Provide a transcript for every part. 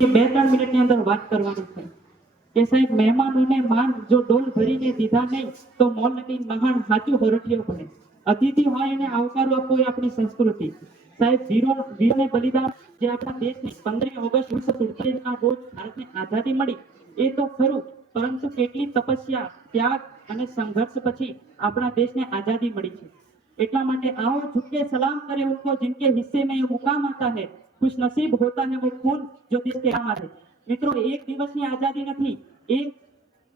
કે 2-3 મિનિટની અંદર વાત કરવાની છે કે સાહેબ મહેમાનોને માન જો ડોલ ભરીને દીધા નહીં તો મોલ નદી મહાન સાચું હરઠિયો બને. અતિથિ હોય એને આવકારો આપવો એ આપણી સંસ્કૃતિ. સાહેબ વીરોને બલિદાન જે આપણા દેશને 15 ઓગસ્ટ 1947 ના રોજ ભારતને આઝાદી મળી એ તો ખરું, પરંતુ કેટલી તપસ્યા, ત્યાગ અને સંઘર્ષ પછી આપણા દેશને આઝાદી મળી છે. એટલા માટે आओ झुक के सलाम करें उनको जिनके हिस्से में ये मुकाम आता है, खुश नसीब होता है वो खून जो देश के काम आते. મિત્રો એક દિવસની આઝાદી નથી, એક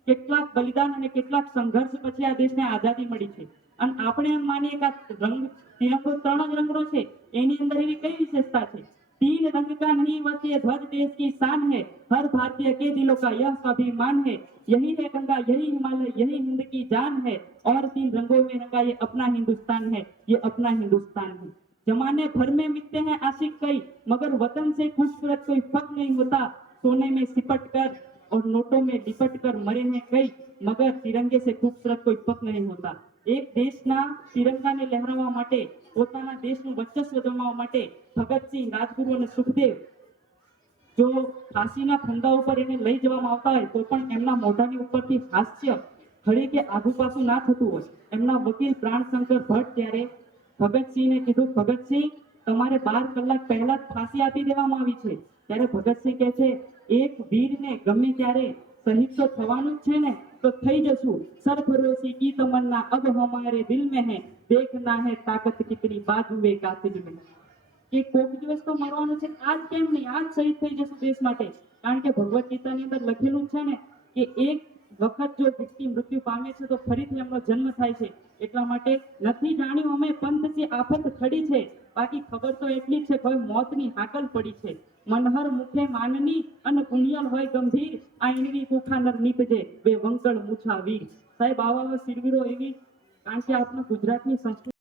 કેટલાક બલિદાન અને કેટલાક સંઘર્ષ પછી આ દેશને આઝાદી મળી છે. અને આપણે એમ માનીએ કે રંગ તિરંગો 3 જ રંગનો છે, એની અંદર એવી કઈ વિશેષતા છે? 3 रंग का नहीं बस ये ध्वज देश की शान है, हर भारतीय के दिलों का यह स्वाभिमान है, यही है गंगा यही हिमालय यही हिंद की जान है, और 3 रंगों में रंगा ये अपना हिंदुस्तान है, ये अपना हिंदुस्तान है. जमाने भर में मिटते हैं आशिक कई, मगर वतन से खूबसूरत कोई फर्क नहीं होता. सोने में सिपट कर और नोटों में लिपट कर मरे हैं कई, मगर तिरंगे से खूबसूरत कोई फर्क नहीं होता. एक देशના તિરંગાને લહેરાવવા માટે, પોતાના દેશનું વર્ચસ્વ જમાવવા માટે ભગતસિંહ, રાજગુરુ અને સુખદેવ જો ફાંસીના ફંદા ઉપર એને લઈ જવામાં આવતા હોય તો પણ એમના મોઢાની ઉપરથી હાસ્ય ઘડી કે આગુ પાછું ના થતું હોય. એમના વકીલ પ્રાણશંકર ભટ્ટ ત્યારે ભગતસિંહને કીધું, ભગતસિંહ તમારે 12 કલાક પહેલા જ ફાંસી આપી દેવામાં આવી છે. ત્યારે ભગતસિંહ કહે છે, એક વીરને ગમે ત્યારે શહીદ તો થવાનું જ છે ને, તો થઈ જશું. સરફરોશી की तमन्ना अब हमारे दिल में है, देखना है ताकत कितनी बाजुए कातिल में. કે કોક દિવસ તો મરવાનું છે, આજ કેમ નહીં, આજ શહીદ થઈ જશું દેશ માટે. કારણ કે ભગવદ ગીતાની અંદર લખેલું છે ને કે એક વખત જો વ્યક્તિ મૃત્યુ પામે છે તો ફરીથી એમનો જન્મ થાય છે. એટલા માટે નથી જાણ્યું અમે પંથથી આફત ખડી છે, બાકી ખબર તો એટલી જ છે કે મોતની હાકલ પડી છે. મનહર મુખે માનની અને પુણ્યલ હોય ગંભીર, આ ઈણવી કુખાનર નીપજે બે વંકળ મૂછા વીર. સાહેબ આવા શિરવીરો એવી, કારણ કે આપણા ગુજરાતની સંસ્કૃતિ